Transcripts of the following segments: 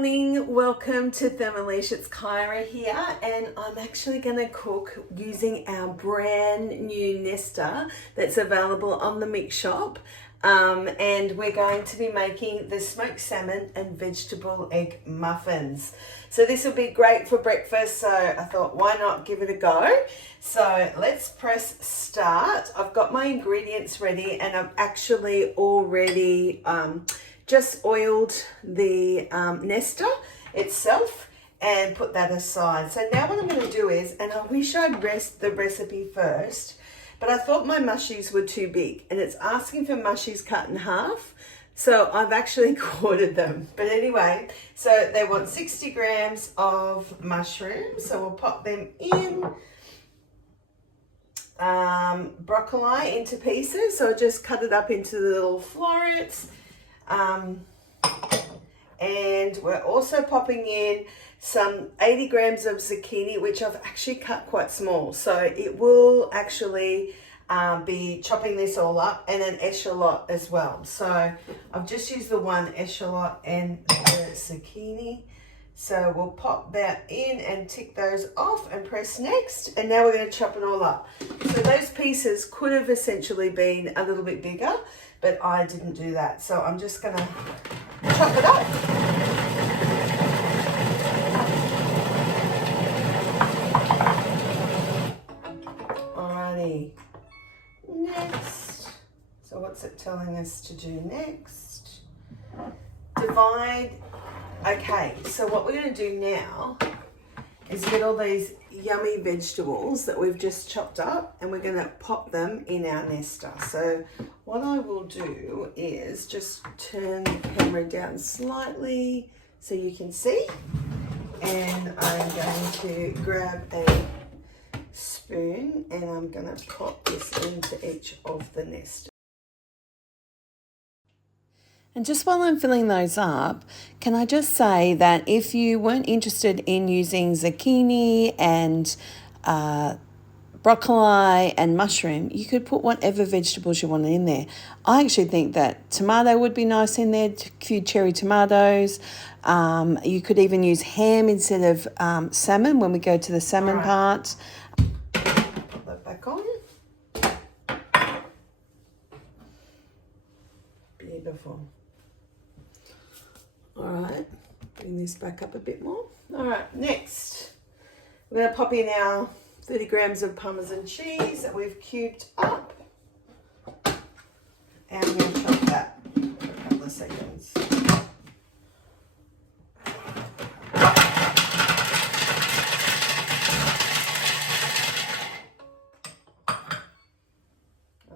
Morning, welcome to Thermomix. It's Kyra here, and I'm actually going to cook using our brand new Nesta that's available on the Mix shop. And we're going to be making the smoked salmon and vegetable egg muffins. So this will be great for breakfast, so I thought why not give it a go. So let's press start. I've got my ingredients ready, and I've actually already just oiled the Nesta itself and put that aside. So now what I'm going to do is, and I wish I'd rest the recipe first, but I thought my mushies were too big, and it's asking for mushies cut in half. So I've actually quartered them. But anyway, so they want 60 grams of mushrooms. So we'll pop them in. Broccoli into pieces. So I just cut it up into the little florets. And we're also popping in some 80 grams of zucchini, which I've actually cut quite small. So it will actually be chopping this all up, and an echalot as well. So I've just used the one echalot and the zucchini. So we'll pop that in and tick those off and press next. And now we're going to chop it all up. So those pieces could have essentially been a little bit bigger, but I didn't do that. So I'm just going to chop it up. Alrighty. Next. So what's it telling us to do next? Divide. Okay, so what we're going to do now is get all these yummy vegetables that we've just chopped up, and we're going to pop them in our Nesta. So what I will do is just turn the camera down slightly so you can see, and I'm going to grab a spoon and I'm going to pop this into each of the Nesta. And just while I'm filling those up, can I just say that if you weren't interested in using zucchini and broccoli and mushroom, you could put whatever vegetables you wanted in there. I actually think that tomato would be nice in there, a few cherry tomatoes. You could even use ham instead of salmon when we go to the salmon part. Put that back on. Beautiful. All right, bring this back up a bit more. All right, next, we're going to pop in our 30 grams of parmesan cheese that we've cubed up. And I'm going to chop that for a couple of seconds. I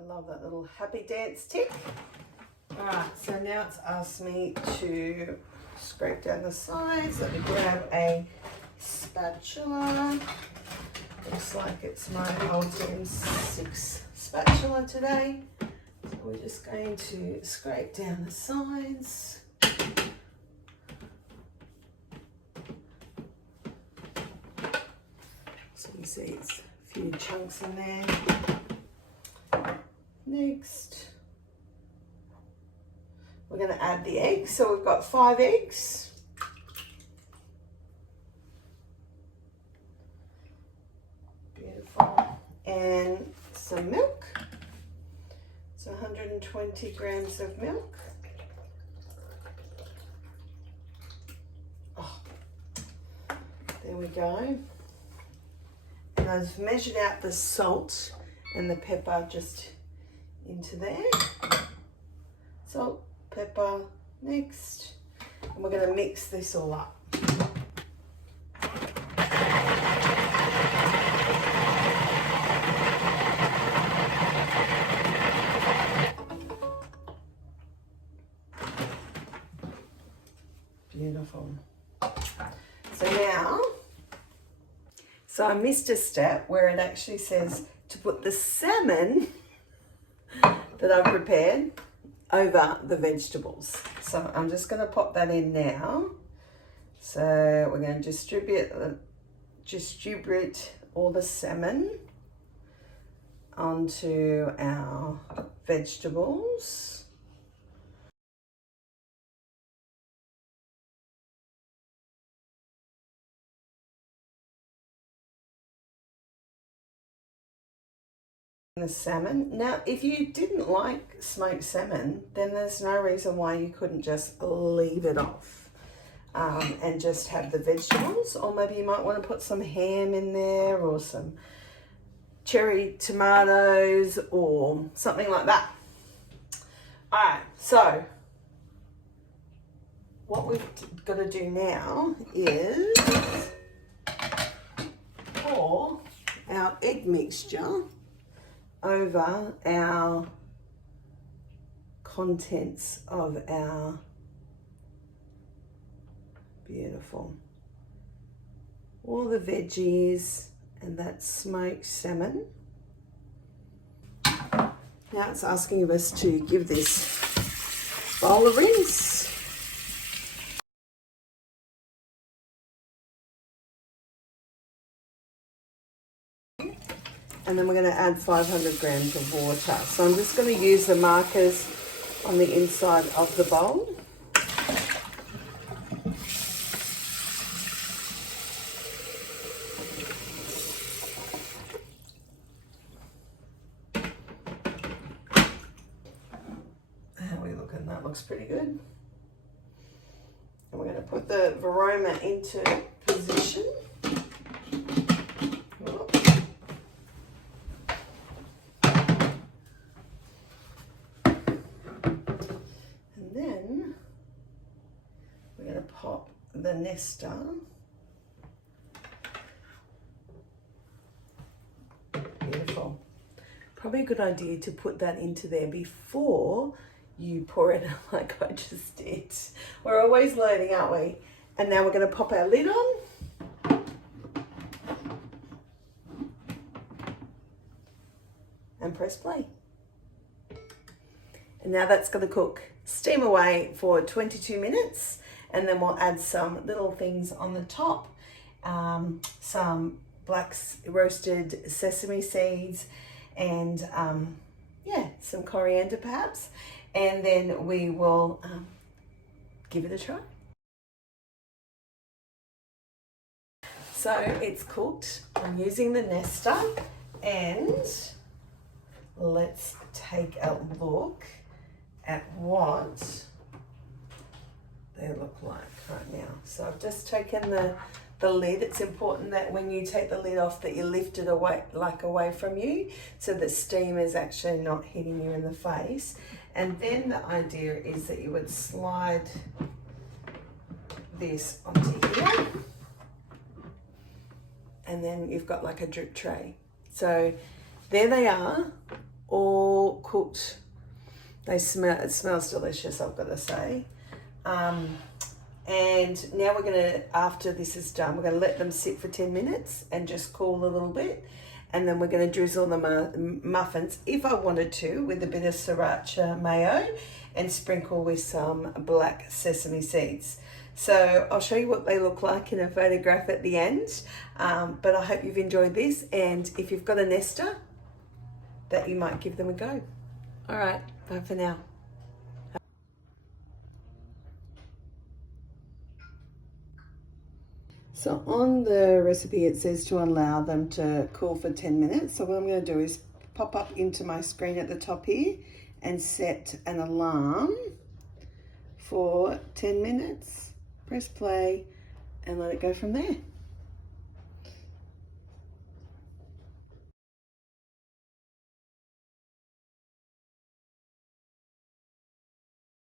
love that little happy dance tick. All right, so now it's asked me to scrape down the sides. Let me grab a spatula. Looks like it's my old TM6 spatula today. So we're just going to scrape down the sides. So you can see it's a few chunks in there. Next, we're going to add the eggs. So we've got 5 eggs. Beautiful. And some milk. So 120 grams of milk. Oh, there we go. And I've measured out the salt and the pepper just into there. Salt, pepper, next. And we're going to mix this all up. Beautiful. So I missed a step where it actually says to put the salmon that I've prepared over the vegetables. So I'm just going to pop that in now. So we're going to distribute all the salmon onto our vegetables. The salmon. Now, if you didn't like smoked salmon, then there's no reason why you couldn't just leave it off and just have the vegetables. Or maybe you might want to put some ham in there or some cherry tomatoes or something like that. All right, so what we've got to do now is pour our egg mixture over our contents of our beautiful, all the veggies and that smoked salmon. Now it's asking of us to give this bowl a rinse. And then we're going to add 500 grams of water. So I'm just going to use the markers on the inside of the bowl. How are we looking? That looks pretty good. And we're going to put the varoma into position. Pop the nester. Beautiful. Probably a good idea to put that into there before you pour it out like I just did. We're always learning, aren't we? And now we're going to pop our lid on. And press play. And now that's going to cook. Steam away for 22 minutes. And then we'll add some little things on the top, some black roasted sesame seeds and yeah, some coriander perhaps. And then we will give it a try. So it's cooked. I'm using the nester and let's take a look at what they look like right now. So I've just taken the lid. It's important that when you take the lid off that you lift it away from you so that steam is actually not hitting you in the face. And then the idea is that you would slide this onto here and then you've got like a drip tray. So there they are, all cooked. It smells delicious, I've got to say. And now we're going to, after this is done, we're going to let them sit for 10 minutes and just cool a little bit. And then we're going to drizzle the muffins, if I wanted to, with a bit of Sriracha Mayo and sprinkle with some black sesame seeds. So I'll show you what they look like in a photograph at the end. But I hope you've enjoyed this. And if you've got a nester, that you might give them a go. All right, bye for now. So on the recipe it says to allow them to cool for 10 minutes. So what I'm going to do is pop up into my screen at the top here and set an alarm for 10 minutes. Press play and let it go from there.